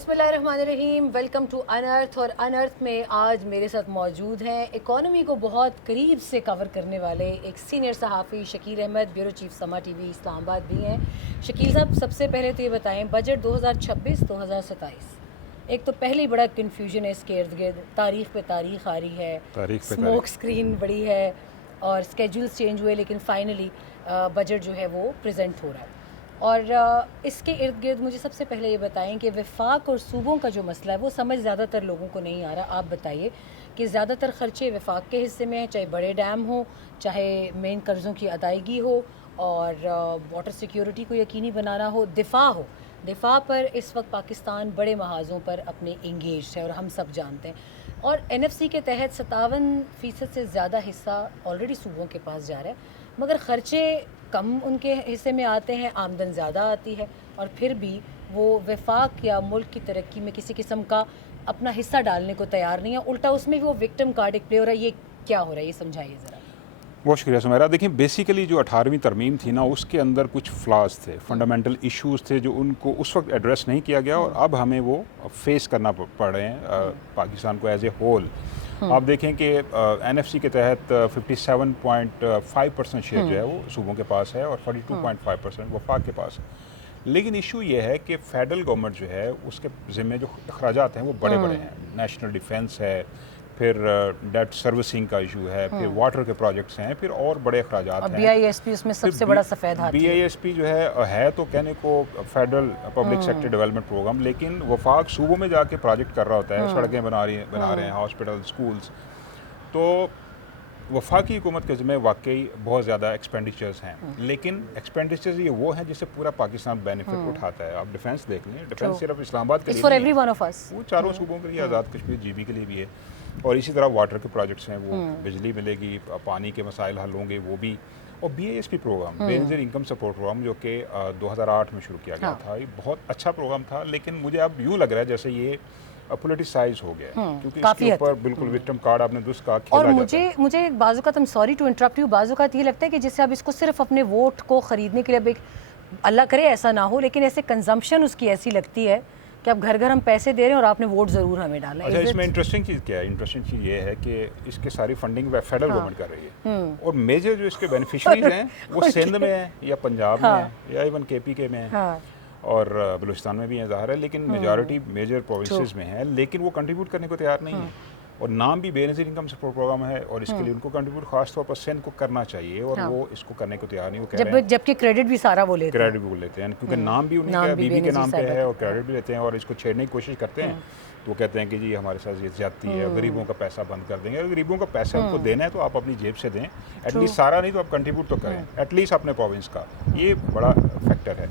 बिस्मिल्लाहिर्रहमानिर्रहीम। Welcome to अनर्थ। और अनर्थ में आज मेरे साथ मौजूद हैं इकोनॉमी को बहुत करीब से कवर करने वाले एक सीनियर सहाफ़ी Shakeel Ahmed, bureau chief Samaa TV Islamabad भी हैं। शकील साहब, सबसे पहले तो ये बताएं, बजट 2026-2027 एक तो पहले ही बड़ा कन्फ्यूजन है इसके इर्द गिर्द, तारीख पे तारीख आ रही है, स्मोक स्क्रीन बड़ी है और स्केड्यूल्स चेंज हुए, लेकिन फाइनली बजट जो है वो प्रेजेंट हो रहा है। और इसके इर्द गिर्द मुझे सबसे पहले ये बताएं कि वफाक और सूबों का जो मसला है वो समझ ज़्यादातर लोगों को नहीं आ रहा। आप बताइए कि ज़्यादातर ख़र्चे वफाक के हिस्से में हैं, चाहे बड़े डैम हो, चाहे मेन कर्ज़ों की अदायगी हो, और वाटर सिक्योरिटी को यकीनी बनाना हो, दिफा पर इस वक्त पाकिस्तान बड़े महाजों पर अपने इंगेज है और हम सब जानते हैं। और NFC के तहत 57% से ज़्यादा हिस्सा ऑलरेडी सूबों के पास जा रहा है, मगर ख़र्चे कम उनके हिस्से में आते हैं, आमदन ज़्यादा आती है, और फिर भी वो वफाक या मुल्क की तरक्की में किसी किस्म का अपना हिस्सा डालने को तैयार नहीं है। उल्टा उसमें भी वो विक्टिम कार्ड एक प्ले हो रहा है। ये क्या हो रहा है, ये समझाइए ज़रा। बहुत शुक्रिया सुमेरा। देखिए, बेसिकली जो 18वीं तरमीम थी ना, उसके अंदर कुछ फ्लॉज थे, फंडामेंटल इश्यूज थे जो उनको उस वक्त एड्रेस नहीं किया गया और अब हमें वो फेस करना पड़ रहे हैं पाकिस्तान को एज ए होल। आप देखें कि NFC के तहत 57.5% शेयर जो है वो सूबों के पास है और 42.5% वफाक के पास है। लेकिन इशू ये है कि फेडरल गवर्नमेंट जो है उसके ज़िम्मे जो अखराजात हैं वो बड़े बड़े हैं। नेशनल डिफेंस है, फिर डेट सर्विसिंग का इशू है, फिर वाटर के प्रोजेक्ट्स हैं, फिर और बड़े अखराजात हैं। BISP उसमें सबसे बड़ा सफ़ेद हाथी है। BISP जो है तो कहने को federal public sector development programme, लेकिन वफाक सूबों में जाके प्रोजेक्ट कर रहा होता है, सड़कें बना रहे हैं, हॉस्पिटल, स्कूल्स। तो वफाकी हुकूमत के ज़िम्मे वाकई बहुत ज़्यादा एक्सपेंडिचर्स हैं, लेकिन एक्सपेंडिचर्स ये वो हैं जिससे पूरा पाकिस्तान बेनिफिट उठाता है। आप डिफेंस देख लें, डिफेंस सिर्फ इस्लामाबाद के लिए नहीं है, वो चारों सूबों के लिए, आज़ाद कश्मीर GB के लिए भी है। और इसी तरह वाटर के प्रोजेक्ट्स हैं, वो बिजली मिलेगी, पानी के मसाइल हल होंगे, वो भी। और BISP programme, Benazir income support programme, जो कि 2008 में शुरू किया गया था, ये बहुत अच्छा प्रोग्राम था। लेकिन मुझे अब यूँ लग रहा है जैसे ये पोलिटिसाइज हो गया है, क्योंकि इसके ऊपर बिल्कुल विक्टिम कार्ड आपने दुरुस्त कहा खेला और जाता है। मुझे बाज़ I'm sorry to interrupt you, बाज़ ये लगता है कि जैसे अब इसको सिर्फ अपने वोट को ख़रीदने के लिए, अब एक अल्लाह करे ऐसा ना हो, लेकिन ऐसे कंजम्पशन उसकी ऐसी लगती है कि अब घर घर हम पैसे दे रहे हैं और आपने वोट ज़रूर हमें डाला है। अच्छा, इसमें इंटरेस्टिंग चीज़ क्या है? इंटरेस्टिंग चीज़ ये है कि इसके सारी फंडिंग फेडरल गवर्नमेंट कर रही है, और मेजर जो इसके बेनिफिशरीज हैं वो सिंध में है या पंजाब में है या इवन KPK में है, और बलूचिस्तान में भी है, ज़ाहिर है, लेकिन मेजॉरिटी मेजर प्रोविंसेस में है, लेकिन वो कंट्रीब्यूट करने को तैयार नहीं है। और नाम भी बेनज़ीर इनकम सपोर्ट प्रोग्राम है, और इसके लिए उनको कंट्रीब्यूट खास तौर पर सिंध को करना चाहिए, और वो इसको करने को तैयार नहीं। वो कह रहे हैं, जबकि क्रेडिट भी सारा वो लेते हैं, क्रेडिट भी वो लेते हैं, क्योंकि नाम भी उन्हीं का बीबी के नाम पे है, और क्रेडिट भी लेते हैं, और इसको छेड़ने की कोशिश करते हैं। तो वो कहते हैं कि जी हमारे साथ ये ज्यादती है, गरीबों का पैसा बंद कर देंगे। अगर गरीबों का पैसा उनको देना है तो आप अपनी जेब से दें, एटलीस्ट सारा नहीं तो आप कंट्रीब्यूट तो करें, एटलीस्ट अपने प्रोविंस का। ये बड़ा फैक्टर है।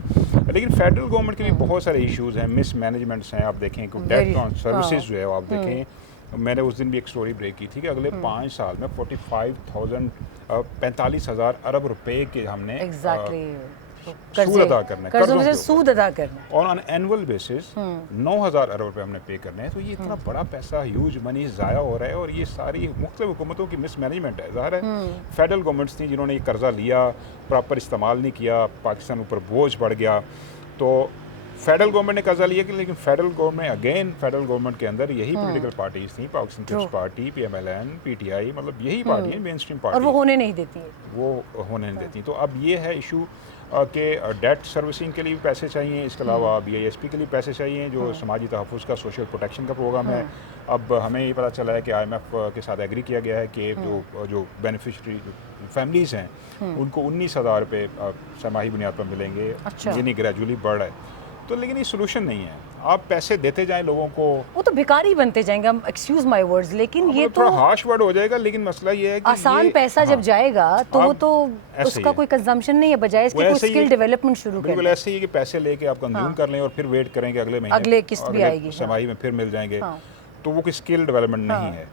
लेकिन फेडरल गवर्नमेंट के भी बहुत सारे इश्यूज़ हैं, मिस मैनेजमेंट्स हैं। आप देखें कि डेट ऑन सर्विसेज जो है, आप देखें, मैंने उस दिन भी एक स्टोरी ब्रेक की थी कि अगले 5 साल में 45,000 अरब रुपए के हमने सूद अदा करना है, कर्जों से सूद अदा करना, और ऑन एनुअल बेसिस 9,000 अरब रुपए हमने पे करने हैं। तो ये इतना बड़ा पैसा, ह्यूज मनी ज़ाया हो रहा है, और ये सारी मुख्तलिफ हुकूमतों की मिसमैनेजमेंट है। ज़ाहिर है फेडरल गवर्नमेंट्स थी जिन्होंने ये कर्जा लिया, प्रॉपर इस्तेमाल नहीं किया, पाकिस्तान ऊपर बोझ बढ़ गया। तो फेडरल गवर्नमेंट ने कर्जा लिया, लेकिन फेडरल गवर्नमेंट के अंदर यही पॉलिटिकल पार्टीज थी, Pakistan peoples party, PMLN, PTI, मतलब यही पार्टी है, मेन स्ट्रीम पार्टी, और वो होने नहीं देती। तो अब ये है इशू कि डेट सर्विसिंग के लिए भी पैसे चाहिए, इसके अलावा BISP के लिए पैसे चाहिए, जो समाजी तहफ़्फ़ुज़ का, सोशल प्रोटेक्शन का प्रोग्राम है। अब हमें ये पता चला है कि IMF के साथ एग्री किया गया है कि जो बेनिफिशरी फैमिलीज़ हैं उनको 19,000 रुपये सरमाही बुनियाद पर मिलेंगे, यानी ग्रेजुअली बढ़ रहा है। तो लेकिन ये सोल्यूशन नहीं है। आप पैसे देते जाएं लोगों को, वो तो भिखारी बनते जाएंगे, एक्सक्यूज माय वर्ड्स, लेकिन ये तो हार्श वर्ड हो जाएगा। लेकिन मसला ये है कि आसान पैसा जब जाएगा तो वो तो उसका कोई कंजम्पशन नहीं है, बजाय इसके कोई स्किल डेवलपमेंट शुरू करें। बिल्कुल ऐसे ही कि पैसे लेके आप कंज्यूम कर लें और फिर वेट करें कि अगले महीने अगले किस्त भी आएगी, सरमाही में फिर मिल जाएंगे। तो वो कोई स्किल डेवलपमेंट नहीं है।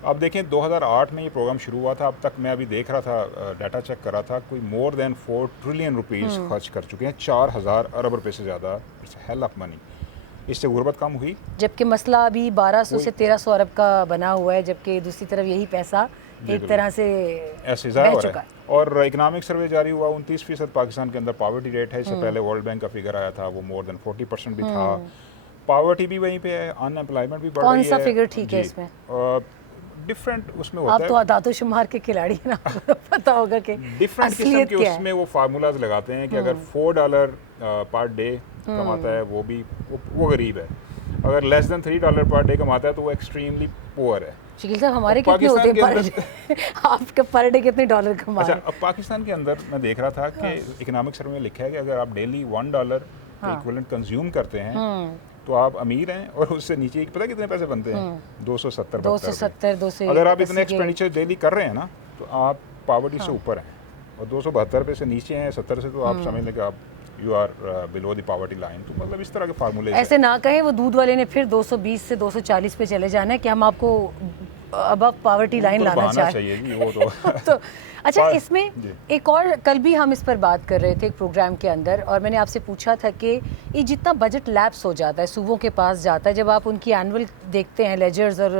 अब देखें, 2008 में ये प्रोग्राम शुरू हुआ था, अब तक मैं अभी देख रहा था, डाटा चेक कर रहा था, कोई मोर देन 4 ट्रिलियन रुपीज़ खर्च कर चुके हैं, 4,000 अरब रुपए से ज़्यादा। It's hell of money. इससे गुर्बत कम हुई, जबकि मसला अभी 1200 से 1300 अरब का बना हुआ है, जबकि दूसरी तरफ यही पैसा एक तरह से ऐसे ज़ाया हो रहा है। और इकनॉमिक सर्वे जारी हुआ, 29% पाकिस्तान के अंदर पॉवर्टी रेट है। इससे पहले वर्ल्ड बैंक का फिगर आया था, वो मोर देन 40% भी था। पावर्टी भी वहीं पे है, अनएम्प्लॉयमेंट भी बढ़ रही कौन है। सा फिगर ठीक है इसमें? डिफरेंट उसमें आप होता तो है, आदातो शुमार के खिलाड़ी हैं ना, आपको पता होगा कि डिफरेंट किस्म असलियत के क्या है। उसमें वो फार्मूलाज लगाते हैं कि अगर $4 पर डे कमाता है वो भी वो गरीब है, अगर लेस देन $3 पर डे कमाता है तो वो एक्सट्रीमली पुअर है। शकील साहब हमारे और कितने होते हैं पाकिस्तान पर डे? आपके पर डे कितने डॉलर कमा अच्छा, रहे हैं? अब पाकिस्तान के अंदर मैं देख रहा था कि इकोनॉमिक सर्वे में लिखा है कि अगर आप डेली $1 के इक्विवेलेंट कंज्यूम करते हैं तो आप अमीर हैं, और उससे नीचे पता कितने पैसे बनते हैं? 270 270 280 अगर आप इतने एक्सपेंडिचर डेली कर रहे हैं ना तो आप पावर्टी से ऊपर हैं, और 272 पे से नीचे हैं 70 से, तो आप समझ लें कि आप you are below the poverty line. तो मतलब इस तरह के फार्मूले ऐसे ना कहें वो दूध वाले ने फिर 220 से 240 पे चले जाना है कि हम आपको अब पावर्टी लाइन लाना चाहें। चाहिए जी वो तो तो अच्छा, पर- इसमें जी। एक और, कल भी हम इस पर बात कर रहे थे एक प्रोग्राम के अंदर, और मैंने आपसे पूछा था कि ये जितना बजट लैप्स हो जाता है, सूबों के पास जाता है, जब आप उनकी एनुअल देखते हैं लेजर्स और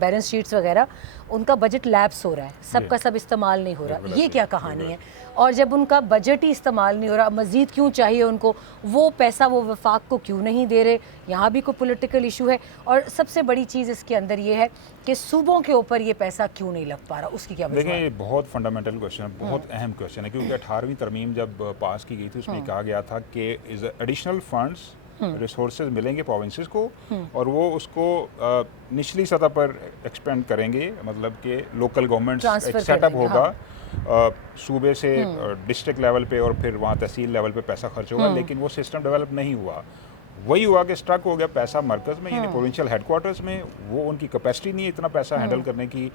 बैलेंस शीट्स वगैरह, उनका बजट लैप्स हो रहा है, सबका सब इस्तेमाल नहीं हो रहा, बिल्कुल ये ऐसे, क्या कहानी है? और जब उनका बजट ही इस्तेमाल नहीं हो रहा, मज़ीद क्यों चाहिए उनको? वो पैसा वो वफाक को क्यों नहीं दे रहे? यहाँ भी कोई पॉलिटिकल इशू है? और सबसे बड़ी चीज़ इसके अंदर ये है कि सूबों के ऊपर ये पैसा क्यों नहीं लग पा रहा, उसकी क्या वजह देखें, है? ये बहुत फंडामेंटल क्वेश्चन है, बहुत अहम क्वेश्चन है, क्योंकि 18वीं तरमीम जब पास की गई थी उसमें कहा गया था कि इज एडिशनल फंड्स रिसोर्सेज मिलेंगे प्रोविंसेस को, और वो उसको निचली सतह पर एक्सपेंड करेंगे, मतलब कि लोकल गवर्नमेंट Transfer एक कर सेटअप देंगे, होगा सूबे से डिस्ट्रिक्ट लेवल पे, और फिर वहाँ तहसील लेवल पे पैसा खर्च होगा, लेकिन वो सिस्टम डेवलप नहीं हुआ। वही हुआ कि स्टक हो गया पैसा मरकज़ में, यानी प्रोविंशियल हेडक्वार्टर्स में, वो उनकी कैपेसिटी नहीं है इतना पैसा हैंडल करने की।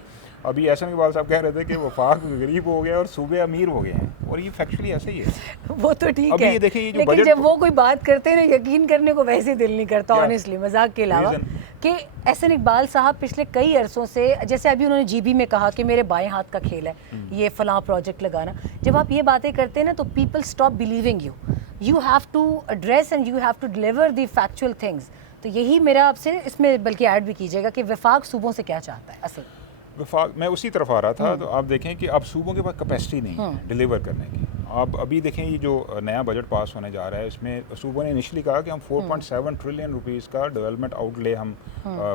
अभी एहसन इकबाल साहब कह रहे थे कि वफाक गरीब हो गया और सूबे अमीर हो गए हैं, और ये फैक्चुअली ऐसे ही है। वो तो ठीक अभी है, ये देखिए, ये जो लेकिन बजट- जब वो कोई बात करते हैं ना, यकीन करने को वैसे दिल नहीं करता, क्या? ऑनेस्टली, मजाक के अलावा, Reason? कि एहसन इकबाल साहब पिछले कई अरसों से, जैसे अभी उन्होंने जीबी में कहा कि मेरे बाएं हाथ का खेल है ये फलां प्रोजेक्ट लगाना, जब आप ये बातें करते हैं ना तो people stop believing you. You have to address and you have to deliver the factual things. तो यही मेरा आपसे इसमें बल्कि ऐड भी कीजिएगा कि वफाक सूबों से क्या चाहता है असल? वफाक, मैं उसी तरफ आ रहा था, तो आप देखें कि अब सूबों के पास कैपेसिटी नहीं है डिलीवर करने की। आप अभी देखें, ये जो नया बजट पास होने जा रहा है, इसमें सूबों ने इनिशियली कहा कि हम 4.7 ट्रिलियन रुपीज़ का डेवलपमेंट आउटले हम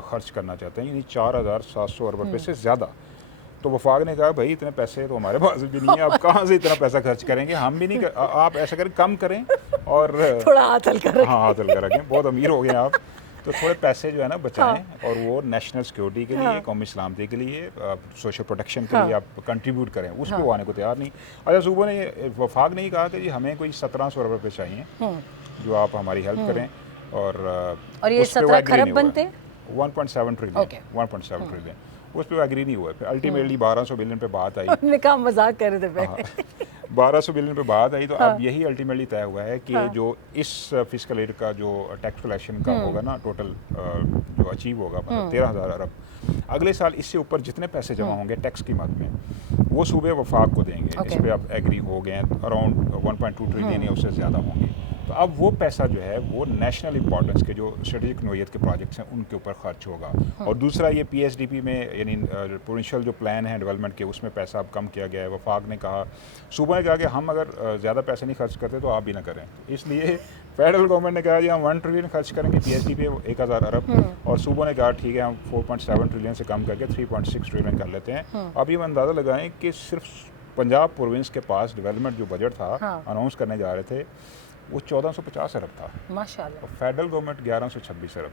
खर्च करना चाहते हैं, यानी 4700 अरब रुपये से ज़्यादा। तो वफाक ने कहा भाई इतने पैसे तो हमारे पास भी नहीं है, आप कहाँ से इतना पैसा खर्च करेंगे, हम भी नहीं आप ऐसा करें कम करें, और थोड़ा हाथ हल्का रखें। हाँ हाथ हल्का रखें, बहुत अमीर हो गए आप, तो थोड़े पैसे जो है ना बचाएं, और वो नेशनल सिक्योरिटी के लिए, कौमी सलामती के लिए, सोशल प्रोटेक्शन के लिए आप कंट्रीब्यूट करें, उस पर वो आने को तैयार नहीं। अच्छा, सूबों ने, वफाक ने ही कहा कि जी हमें कोई 1700 अरब रुपये चाहिए जो आप हमारी हेल्प करें, और ये उस पे वो 17 agree खरब नहीं हुआ। बनते? 1.7 ट्रिलियन, Okay. 1.7 ट्रिलियन, उस पर एग्री नहीं हुआ। फिर अल्टीमेटली 1200 बिलियन पे बात आई। उन्होंने कहा मजाक कर रहे थे पहले। 1200 बिलियन पे बात आई, तो अब यही अल्टीमेटली तय हुआ है कि जो इस फिस्कल ईयर का जो टैक्स कलेक्शन का होगा ना, टोटल जो अचीव होगा, मतलब 13,000 अरब, अगले साल इससे ऊपर जितने पैसे जमा होंगे टैक्स की मद में, वो सूबे वफाक को देंगे। Okay. इस पर आप एग्री हो गए हैं, अराउंड 1.2 ट्रिलियन या उससे ज़्यादा होंगे। तो अब वो पैसा जो है वो नेशनल इंपॉर्टेंस के जो स्ट्रेटेजिक नोयत के प्रोजेक्ट्स हैं उनके ऊपर खर्च होगा। और दूसरा, ये PSDP में, यानी प्रोविंशियल जो प्लान है डेवलपमेंट के, उसमें पैसा अब कम किया गया है। वफाक ने कहा, सूबा ने कहा कि हम अगर ज़्यादा पैसे नहीं खर्च करते तो आप भी ना करें, इसलिए फेडरल गवर्नमेंट ने कहा जी हम 1 ट्रिलियन खर्च करेंगे PSDP 1000 अरब, और सूबों ने कहा ठीक है हम 4.7 ट्रिलियन से कम करके 3.6 ट्रिलियन कर लेते हैं। अब ये अंदाज़ा लगाएं कि सिर्फ पंजाब प्रोविंस के पास डेवलपमेंट जो बजट था अनाउंस करने जा रहे थे, वो 1450 अरब था, माशाल्लाह। और फेडरल गवर्नमेंट 1126 अरब।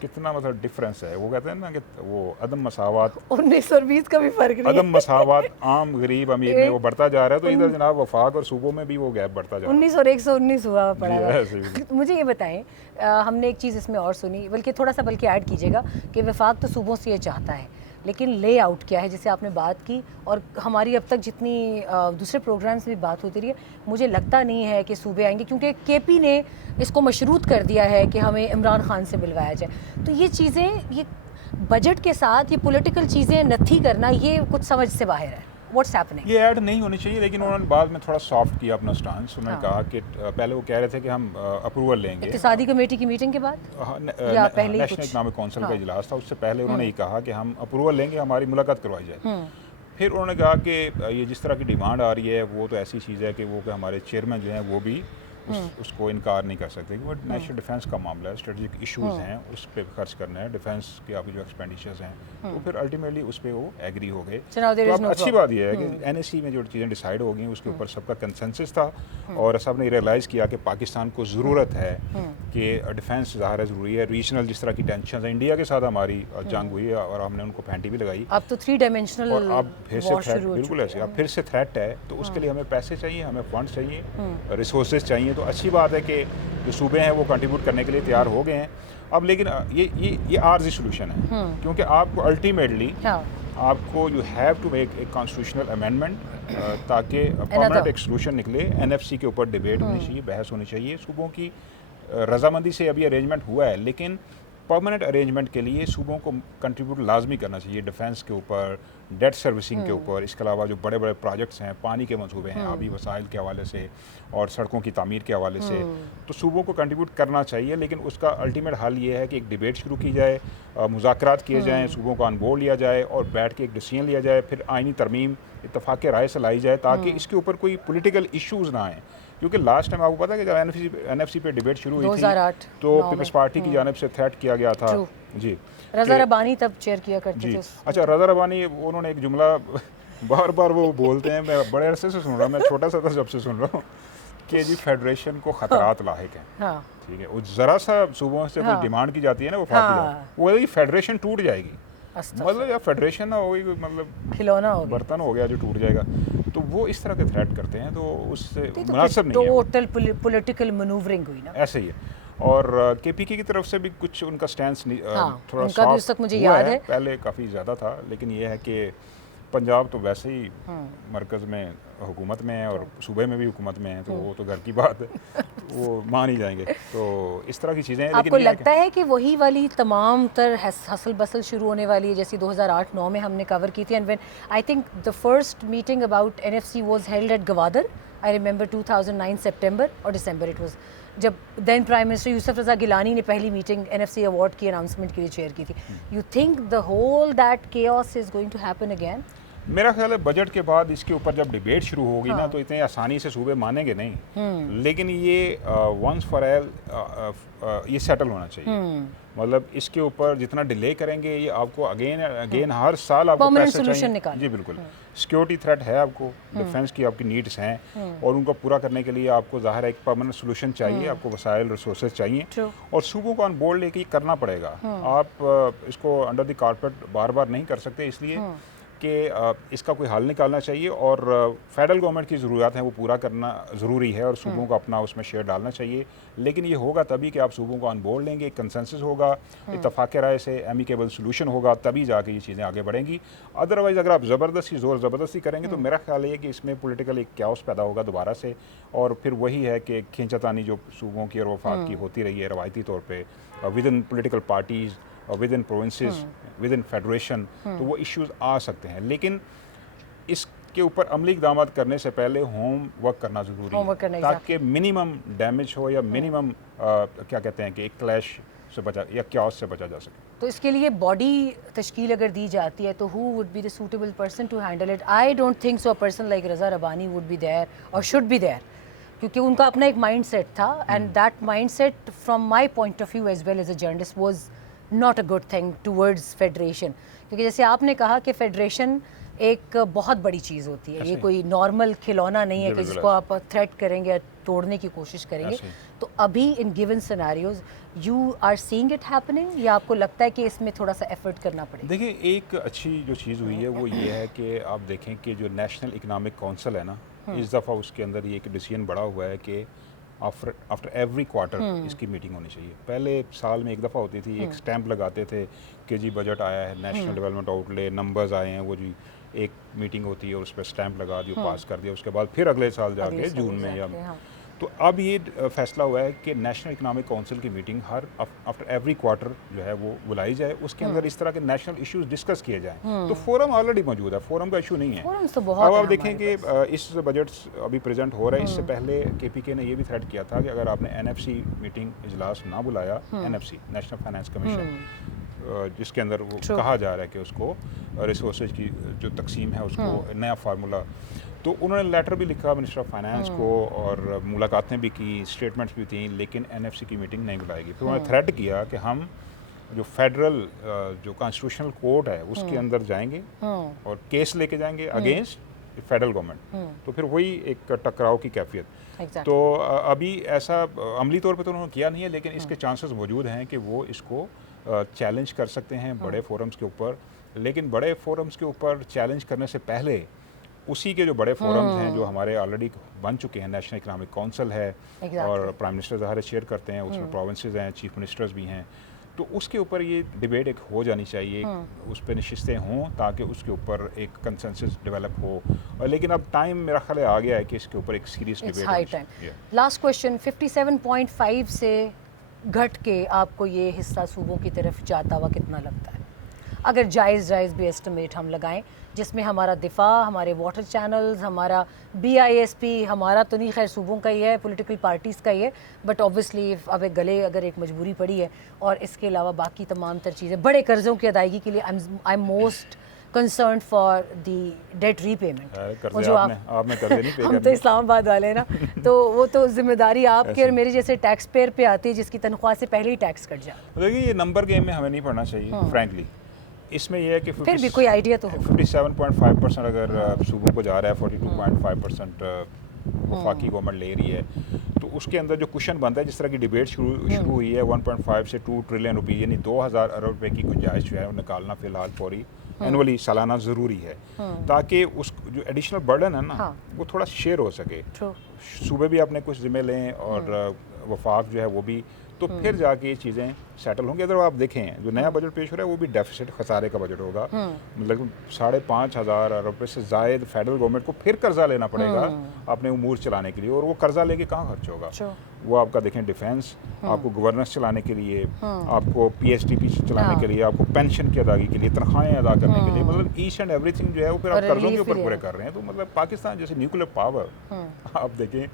कितना मतलब डिफरेंस है। वो कहते हैं ना कि वो अदम मसावत, 19 और 20 का भी फर्क नहीं है। अदम मसावत आम गरीब अमीर में वो बढ़ता जा रहा है, तो इधर जनाब वफाक और सूबों में भी वो गैप बढ़ता जा रहा है। 19 और 119 हुआ पड़ा जी, है। ऐसे ही। मुझे ये बताएं, हमने एक चीज़ इसमें और सुनी, बल्कि थोड़ा सा बल्कि ऐड कीजिएगा कि वफाक तो सूबों से ये चाहता है, लेकिन लेआउट क्या है, जैसे आपने बात की, और हमारी अब तक जितनी दूसरे प्रोग्राम्स में भी बात होती रही है, मुझे लगता नहीं है कि सूबे आएंगे, क्योंकि KP ने इसको मशरूत कर दिया है कि हमें इमरान खान से मिलवाया जाए। तो ये चीज़ें, ये बजट के साथ ये पॉलिटिकल चीज़ें नथी करना, ये कुछ समझ से बाहर है। What's happening? ये ऐड नहीं होनी चाहिए, लेकिन उन्होंने बाद में थोड़ा सॉफ्ट किया अपना स्टांस। उन्होंने कहा कि पहले वो कह रहे थे कि हम अप्रूवल लेंगे इक़्तिसादी कमेटी की मीटिंग के बाद, या पहले ही नेशनल कुछ? इकनॉमिक काउंसिल का इजलास था, उससे पहले उन्होंने ये कहा कि हम अप्रूवल लेंगे, हमारी मुलाकात करवाई जाए। फिर उन्होंने कहा कि ये जिस तरह की डिमांड आ रही है वो तो ऐसी चीज़ है कि वो कि हमारे चेयरमैन जो हैं वो भी उसको इनकार नहीं कर सकते कि वो नेशनल डिफेंस का मामला है, स्ट्रेटजिक इश्यूज हैं, उस पर खर्च करना है, डिफेंस के आपके जो एक्सपेंडिचर्स हैं, तो फिर अल्टीमेटली उस पर वो एग्री हो गए। तो अब अच्छी बात यह है कि NSC में जो चीज़ें डिसाइड हो गई उसके ऊपर सबका कंसेंसस था और सब ने रियलाइज़ किया कि पाकिस्तान को ज़रूरत है कि डिफेंस ज़ाहिर ज़रूरी है। रीजनल जिस तरह की टेंशन है, इंडिया के साथ हमारी जंग हुई है और हमने उनको फैंटी भी लगाई, अब तो 3 डायमेंशनल और अब फिर से थ्रेट, बिल्कुल ऐसे अब फिर से थ्रेट है, तो उसके लिए हमें पैसे चाहिए, हमें फंड चाहिए, रिसोर्सेज चाहिए। तो अच्छी बात है कि जो सूबे हैं वो कंट्रीब्यूट करने के लिए तैयार हो गए हैं। अब लेकिन ये आर्जी सोल्यूशन है, क्योंकि आपको अल्टीमेटली आपको यू हैव टू मेक एक कॉन्स्टिट्यूशनल अमेंडमेंट ताकि परमानेंट एक सोल्यूशन निकले। NFC के ऊपर डिबेट होनी चाहिए, बहस होनी चाहिए। सूबों की रजामंदी से अभी अरेंजमेंट हुआ है, लेकिन परमानेंट अरेंजमेंट के लिए सूबों को कंट्रीब्यूट लाजमी करना चाहिए, डिफेंस के ऊपर, डेट सर्विसिंग के ऊपर। इसके अलावा जो बड़े बड़े प्रोजेक्ट्स हैं, पानी के मंसूबे हैं, आबी वसाइल के हवाले से और सड़कों की तामीर के हवाले से, तो सूबों को कंट्रीब्यूट करना चाहिए। लेकिन उसका अल्टीमेट हल ये है कि एक डिबेट शुरू की जाए, मुज़ाकरात किए जाएँ, सूबों को ऑन बोर्ड लिया जाए और बैठ के एक डिसीजन लिया जाए, फिर आइनी तरमीम इत्तफाक़ राय से लाई जाए, ताकि इसके ऊपर कोई पॉलिटिकल इश्यूज़ ना आएँ। क्योंकि लास्ट टाइम आपको पता है कि जब NFC पे डिबेट शुरू हुई थी, 2008 तो पीपल्स पार्टी की जानिब से थ्रेट किया गया था जी, रज़ा रबानी तब चेयर किया करते थे। अच्छा, रज़ा रबानी, उन्होंने एक जुमला बार बार वो बोलते हैं, मैं बड़े अरसे से सुन रहा हूँ, मैं छोटा सा था जब से सुन रहा हूँ कि जी फेडरेशन को खतरात लाहिक हैं। ठीक है, वो ज़रा सा सूबों से कोई डिमांड की जाती है ना, वो फेडरेशन टूट जाएगी, मतलब या फेडरेशन ना होगी, मतलब खिलौना हो, बर्तन हो गया जो टूट जाएगा। तो वो इस तरह के थ्रेट करते हैं, तो उससे मुनासिब नहीं है। टोटल पॉलिटिकल मैनूवरिंग हुई ना, ऐसे ही है। और KPK की तरफ से भी कुछ उनका स्टैंड थोड़ा सॉफ्ट मुझे याद है, पहले काफ़ी ज़्यादा था, लेकिन ये है कि पंजाब तो वैसे ही मरकज़ में हुकूमत में है और सूबे में भी हुकूमत में है, तो वो तो घर की बात है, वो मान ही जाएंगे। तो इस तरह की चीज़ें हैं। आपको लगता है कि वही वाली तमाम तर हसल बसल शुरू होने वाली है जैसी 2008-9 में हमने कवर की थी? And when I think the first meeting about NFC was held at Gwadar, I remember 2009 सितंबर और दिसंबर इट वाज, जब देन प्राइम मिनिस्टर यूसुफ रज़ा गिलानी ने पहली मीटिंग NFC अवार्ड की अनाउंसमेंट के लिए चेयर की थी। You think the whole that chaos is going to happen again? मेरा ख्याल है बजट के बाद इसके ऊपर जब डिबेट शुरू होगी ना, तो इतने आसानी से सूबे मानेंगे नहीं, लेकिन ये वंस फॉर ऑल ये सेटल होना चाहिए। मतलब इसके ऊपर जितना डिले करेंगे, ये आपको अगेन हर साल आपको पैसे चाहिए। जी बिल्कुल, सिक्योरिटी थ्रेट है, आपको डिफेंस की आपकी नीड्स हैं, और उनको पूरा करने के लिए आपको ज़ाहिर है एक परमानेंट सोल्यूशन चाहिए, आपको वसाइल रिसोर्सेज चाहिए, और सूबों को ऑन बोर्ड लेके करना पड़ेगा। आप इसको अंडर द कारपेट बार बार नहीं कर सकते, इसलिए कि इसका कोई हल निकालना चाहिए, और फेडरल गवर्नमेंट की ज़रूरत है वो पूरा करना ज़रूरी है, और सूबों को अपना उसमें शेयर डालना चाहिए। लेकिन ये होगा तभी कि आप सूबों को ऑन बोर्ड लेंगे, कंसेंसस होगा, इत्तफाक़ राय से एमिकेबल सोल्यूशन होगा, तभी जाके ये चीज़ें आगे बढ़ेंगी। अदरवाइज़ अगर आप ज़बरदस्ती करेंगे, तो मेरा ख्याल है कि इसमें पॉलिटिकल एक क्याओस पैदा होगा दोबारा से, और फिर वही है कि खींचातानी जो सूबों की और वफाक की होती रही है रवायती तौर पर विद इन पोलिटिकल पार्टीज़ और with in provinces, with in federation, तो वो इश्यूज आ सकते हैं। लेकिन इसके ऊपर अमली इक़दाम करने से पहले होम वर्क करना ज़रूरी है, ताकि मिनिमम डैमेज हो या मिनिमम क्या कहते हैं कि एक क्लैश से बचा या क्याओस से बचा जा सके। तो इसके लिए बॉडी तश्कील अगर दी जाती है, तो who would be the suitable person to handle it? I don't think so a person like Raza Rabbani would be there और शुड बी देयर, क्योंकि उनका अपना एक माइंड सेट था, and that mind set from my point of view as well as a journalist was not a good thing towards federation. क्योंकि जैसे आपने कहा कि फेडरेशन एक बहुत बड़ी चीज़ होती है, ये कोई नॉर्मल खिलौना नहीं है कि जिसको आप थ्रेट करेंगे, तोड़ने की कोशिश करेंगे। तो अभी in given scenarios you are seeing it happening, या आपको लगता है कि इसमें थोड़ा सा एफर्ट करना पड़ेगा? देखिए, एक अच्छी जो चीज़ हुई है वो ये है कि आप देखें कि जो नेशनल इकनॉमिक काउंसिल है ना, इस दफ़ा उसके अंदर ये एक डिसीजन बड़ा हुआ है कि आफ्टर एवरी क्वार्टर इसकी मीटिंग होनी चाहिए। पहले साल में एक दफ़ा होती थी, एक स्टैंप लगाते थे कि जी बजट आया है, नेशनल डेवलपमेंट आउटले नंबर्स आए हैं, वो जी एक मीटिंग होती है और उस पर स्टैंप लगा दिया, पास कर दिया, उसके बाद फिर अगले साल जाके जून में या तो अब ये फैसला हुआ है कि नेशनल इकनॉमिक काउंसिल की meeting her after every quarter जो है वो बुलाई जाए, उसके अंदर इस तरह के नेशनल इश्यूज डिस्कस किए जाएं। तो फोरम ऑलरेडी मौजूद है, फोरम का इशू नहीं है। अब आप देखें कि इस बजट अभी प्रेजेंट हो रहा है, इससे पहले KPK ने ये भी थ्रेट किया था कि अगर आपने NFC मीटिंग इजलास ना बुलाया, NFC नेशनल फाइनेंस कमीशन, जिसके अंदर वो कहा जा रहा है कि उसको रिसोर्सेज की जो तकसीम है उसको नया फार्मूला, तो उन्होंने लेटर भी लिखा मिनिस्टर ऑफ फाइनेंस को और मुलाकातें भी की, स्टेटमेंट्स भी थी, लेकिन एनएफसी की मीटिंग नहीं बुलाएगी। फिर उन्होंने थ्रेट किया कि हम जो फेडरल जो कॉन्स्टिट्यूशनल कोर्ट है उसके अंदर जाएंगे और केस लेके जाएंगे अगेंस्ट फेडरल गवर्नमेंट। तो फिर वही एक टकराव की कैफियत। तो अभी ऐसा अमली तौर पे तो उन्होंने किया नहीं है, लेकिन इसके चांसेस मौजूद हैं कि वो इसको चैलेंज कर सकते हैं बड़े फोरम्स के ऊपर। लेकिन बड़े फोरम्स के ऊपर चैलेंज करने से पहले उसी के जो बड़े फोरम्स हैं जो हमारे ऑलरेडी बन चुके हैं, नेशनल इकनॉमिक काउंसिल है और प्राइम मिनिस्टर ज़ाहिर चेयर करते हैं, उसमें प्रोविंसेस हैं, चीफ मिनिस्टर्स भी हैं, तो उसके ऊपर ये डिबेट एक हो जानी चाहिए, उस पर नशिस्तें हों ताकि उसके ऊपर एक कंसेंसस डेवलप हो। और लेकिन अब टाइम मेरा ख्याल आ गया है कि इसके ऊपर एक सीरियस डिबेट। लास्ट क्वेश्चन, 57.5 से घट के आपको ये हिस्सा सूबों की तरफ जाता हुआ कितना लगता है, अगर जायज़ भी एस्टिमेट हम लगाएं, जिसमें हमारा दिफा, हमारे वाटर चैनल्स, हमारा BISP, हमारा तो नहीं खैर सूबों का ही है, पॉलिटिकल पार्टीज़ का ही है, बट ऑब्वियसली अब एक गले अगर एक मजबूरी पड़ी है, और इसके अलावा बाकी तमाम तर चीज़ें, बड़े कर्ज़ों की अदायगी के लिए I am most concern for the debt repayment. जो आपने कर्जे नहीं पे हम तो इस्लामाबाद वाले हैं ना, तो वो तो जिम्मेदारी आपके और मेरे जैसे टैक्स पेयर पे आती है जिसकी तनख्वाह से पहले ही टैक्स कट जाए। देखिए ये नंबर गेम में हमें नहीं पढ़ना चाहिए फ्रैंकली। इसमें यह है कि फिर भी कोई आइडिया तो 57.5% अगर सूबों को जा रहा है, 42.5% वफाकी गवर्नमेंट ले रही है, तो उसके अंदर जो कुशन बनता है, जिस तरह की डिबेट शुरू हुई है 1.5 से 2 ट्रिलियन रुपये, यानी 2000 अरब रुपये की गुंजाइश जो है वो निकालना फ़िलहाल फौरी एनुअली सालाना ज़रूरी है, ताकि उस जो एडिशनल बर्डन है ना वो थोड़ा शेयर हो सके। सूबे भी अपने कुछ ज़िम्मे लें और वफाक जो है वो भी, तो फिर जाके ये चीज़ें सेटल होंगी। अगर आप देखें जो नया बजट पेश हो रहा है वो भी डेफिसिट खसारे का बजट होगा, मतलब 5,500 अरब रुपये से ज़ायद फेडरल गवर्नमेंट को फिर कर्जा लेना पड़ेगा अपने उमूर चलाने के लिए, और वो कर्जा लेके कहाँ खर्च होगा? वो आपका देखें डिफेंस, आपको गवर्नेंस चलाने के लिए, आपको PSTP चलाने के लिए, आपको पेंशन की अदायगी के लिए, तनख्वाहें अदा करने के लिए, मतलब ईच एंड एवरीथिंग जो है वो फिर आप कर्जों के ऊपर पूरे कर रहे हैं। तो मतलब पाकिस्तान जैसे न्यूक्लियर पावर, आप देखें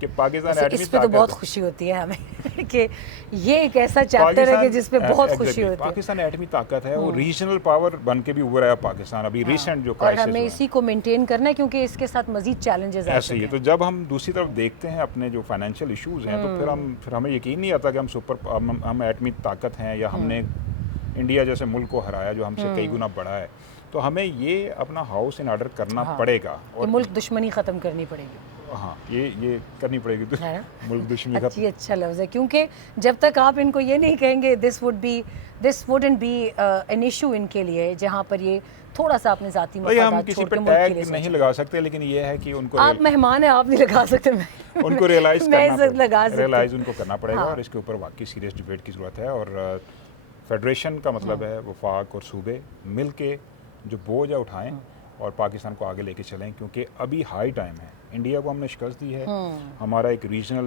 कि पाकिस्तान एटमी इस पे तो बहुत खुशी होती है हमें कि ये एक ऐसा चैप्टर है कि जिस पे बहुत खुशी होती है। पाकिस्तान एटमी ताकत है, वो रीजनल पावर बन के भी उभर आया पाकिस्तान अभी रिसेंट जो क्राइसिस, और हमें इसी को मेंटेन करना है क्योंकि इसके साथ मजीद चैलेंजेस ऐसे ही है। तो जब हम दूसरी तरफ देखते हैं अपने जो फाइनेंशियल इश्यूज हैं, तो फिर हमें यकीन नहीं आता कि हम एटमी ताकत हैं या हमने इंडिया जैसे मुल्क को हराया जो हमसे कई गुना बड़ा है। तो हमें ये अपना हाउस इन ऑर्डर करना पड़ेगा और मुल्क दुश्मनी ख़त्म करनी पड़ेगी। हाँ, ये करनी पड़ेगी तो मुल्क दुश्मनी खत्म। अच्छा लफ्ज़ है, क्योंकि जब तक आप इनको ये नहीं कहेंगे this wouldn't be an issue इनके लिए, जहाँ पर ये थोड़ा सा अपने ज़ाती मफादात छोड़ के मुल्क के लिए नहीं लगा सकते, लेकिन ये है कि उनको आप मेहमान हैं, आप नहीं लगा सकते, उनको रियलाइज़ उनको करना पड़ेगा। और इसके ऊपर वाकई सीरियस डिबेट की ज़रूरत है। और फेडरेशन का मतलब है वफाक और सूबे मिल के जो बोझ है उठाएं और पाकिस्तान को आगे लेके चलें, क्योंकि अभी हाई टाइम है। इंडिया को हमने शिकस्त दी है, हमारा एक रीजनल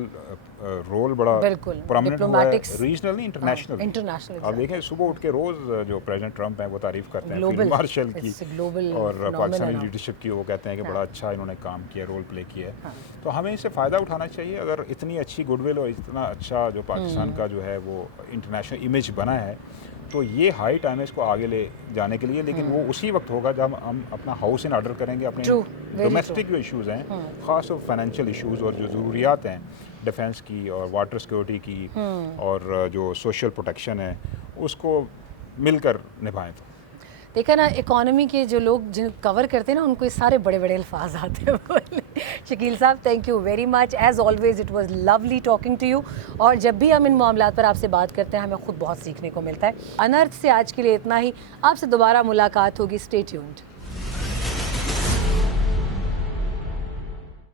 रोल बड़ा प्रोमिनेंट हुआ है, रीजनल नहीं इंटरनेशनल। आप देखें सुबह उठ के रोज़ जो प्रेसिडेंट ट्रंप हैं वो तारीफ़ करते हैं फील्ड मार्शल की और पाकिस्तानी लीडरशिप की, वो कहते हैं कि बड़ा अच्छा इन्होंने काम किया, रोल प्ले किया है। तो हमें इससे फ़ायदा उठाना चाहिए। अगर इतनी अच्छी गुडविल और इतना अच्छा जो पाकिस्तान का जो है वो इंटरनेशनल इमेज बना है, तो ये हाई टाइम है इसको आगे ले जाने के लिए। लेकिन वो उसी वक्त होगा जब हम अपना हाउस इन ऑर्डर करेंगे, अपने डोमेस्टिक जो इश्यूज़ हैं, ख़ास तौर फाइनेंशियल इश्यूज़ और जो ज़रूरियात हैं डिफेंस की और वाटर सिक्योरिटी की और जो सोशल प्रोटेक्शन है, उसको मिलकर निभाएं। तो देखा ना, इकोनॉमी के जो लोग जिन कवर करते हैं ना, उनको ये सारे बड़े बड़े अल्फाज आते हैं बोलने। शकील साहब, thank you very much, as always it was lovely talking to you. और जब भी हम इन मामलात पर आपसे बात करते हैं हमें खुद बहुत सीखने को मिलता है। अनर्थ से आज के लिए इतना ही, आपसे दोबारा मुलाकात होगी। Stay tuned.